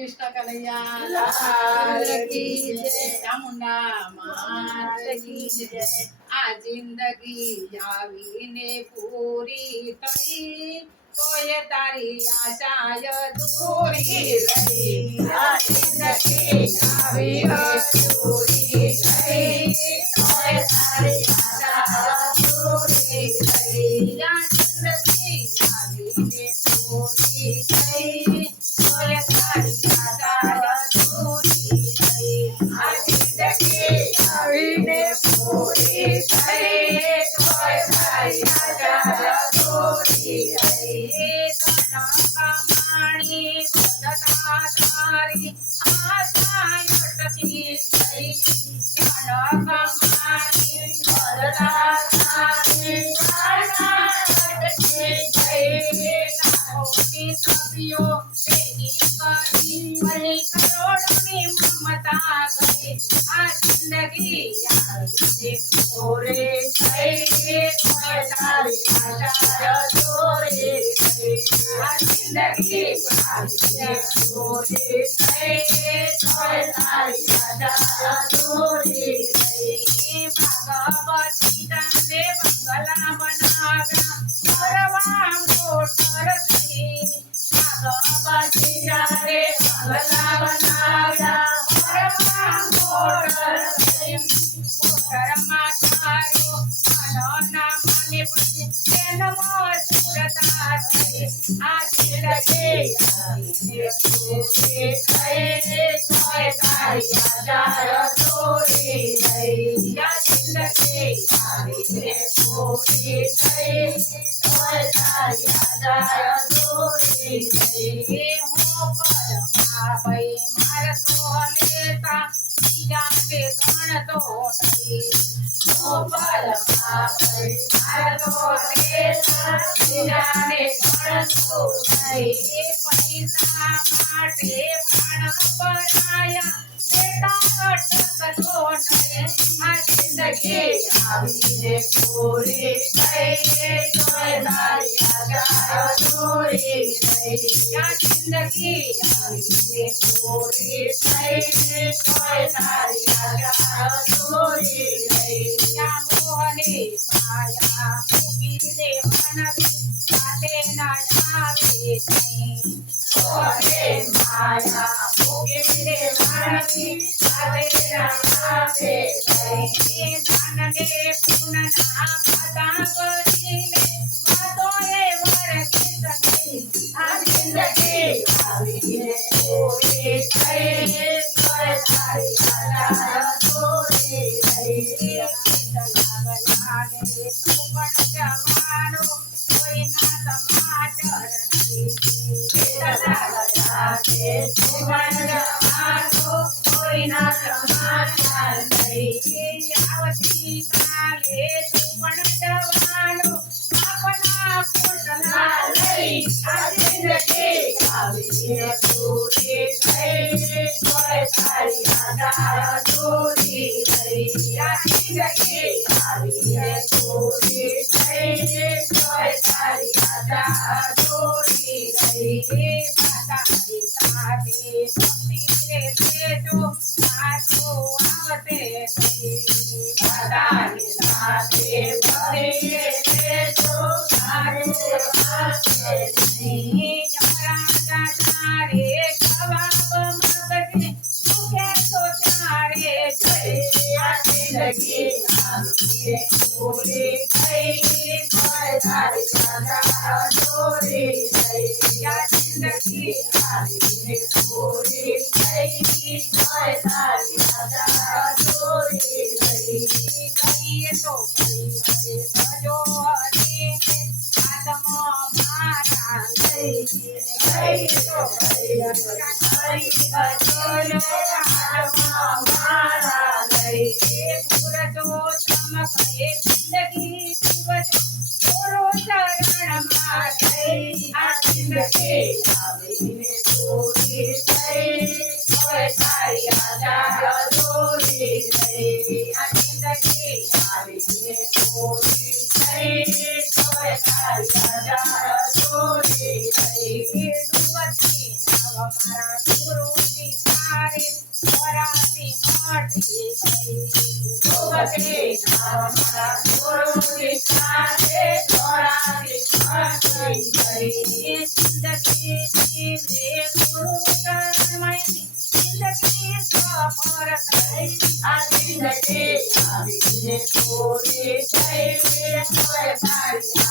कृष्ण कन्हैया लाल की जय। चामुंडा मात की जय। आ जिंदगी आवीने पूरी थई तोय तारी आशाय दूरी रही। आ जिंदगी आवीने पूरी थई तोय तारी आशाय दूरी रही। आ जिंदगी आवीने पूरी थई तोय तारी आशाय दूरी रही। आ जिंदगी आवीने पूरी थई तोय तारी आशाय दूरी रही। धन कमाणी વધતા તારી આશાય અટકી થઈ। ધન કમાણી વધતા તારી આશાય અટકી થઈ। લાખોની છબીઓ ભેગી કરી મને કરોડોની મમતા ગઈ। આ જિંદગી આવીને પૂરી થઈ તોય તારી આશાય અધૂરી રહી। આ જિંદગી આવીને પૂરી થઈ તોય તારી આશાય અધૂરી રહી। ભાગવતી તને બંગલા બનાવ્યા કરવા મોટર થઈ। ભાગવતી ત્યારે બંગલા બનાવ્યા કરવા મોટર થઈ। મોટરમાં તારો મનના મને પછી જન્મ સુરતા થઈ। આ જિંદગી આવીને પૂરી થઈ તોય તારી આશાય અધૂરી રહી। આ જિંદગી આવીને પૂરી થઈ તોય તારી આશાય અધૂરી રહી। હું પરમાં ભાઈ મારતો લેતા બીજાને ગણતો નહીં। હું પરમાં ભાઈ મારતો લેતા બીજાને ગણતો નહીં। પૈસા માટે પ્રાણ પરાયા લેતા અટકતો નહીં। આ જિંદગી આવીને પૂરી થઈ તોય તારી આશાય અધૂરી રહી। આ જિંદગી આવીને પૂરી થઈ તોય તારી આશાય અધૂરી રહી। ત્યાં મોહની માયા મૂકીને માનવી સાથે ના આવે નહીં। મોહની માયા મૂકીને માનવી સાથે ના આવે નહીં। દાનને પુનઃના વાદા કરીને વાતોએ વરગી નહીં। આ જિંદગી આવીને પૂરી થઈ તોય તારી આશાય અધૂરી રહી। લાગે તું પણ જવાનો કોઈના સમાચાર નથી। લાગે તું પણ જવાનો કોઈના સમાચાર નહીં। આવતી કાલે તું પણ જવાનો આપણા પોટલા લઈ। આ જિંદગી આવીને પૂરી થઈ તોય તારી આશાય અધૂરી રહી। આ જિંદગી આવીને પૂરી થઈ તોય તારી આશાય અધૂરી રહી। માતાની સાથે ભક્તિને દેજો પાછો આવશે નહીં। માતાની સાથે ભક્તિને દેજો પાછો આવશે નહીં। રાજા તારે જવાબ માંગજે મુખે તો ચારે જય। આ જિંદગી આવીને પૂરી થઈ તોય તારી આશાય અધૂરી રહી। આ જિંદગી આવીને પૂરી થઈ તોય તારી આશાય અધૂરી રહી। કહીએ તો કહી હવે ભજો હરીને આત્મ મારા લઈ। કહીએ તો કહી ભજો આત્મ મારા લઈ। પુરુષોત્તમ કહે જિંદગી દિવસ પૂરો ચરણમાં થઈ। આ જિંદગી આવીને પૂરી થઈ તોય તારી આશાય અધૂરી રહી। આ જિંદગી આવીને પૂરી થઈ તોય તારી આશાય અધૂરી રહી। સુવતી નવ મારા ગુરુજી તારે ધરાતી માટી ગઈ. ભગતી ધામમાં ગુરુજી સાથે ધરાતી માટી ગઈ. એ જિંદગી જીવે ગુરુ ચરણમયની જિંદગી સફળ થઈ. આ જિંદગી આવીને પૂરી થઈ. કોઈ ભાઈ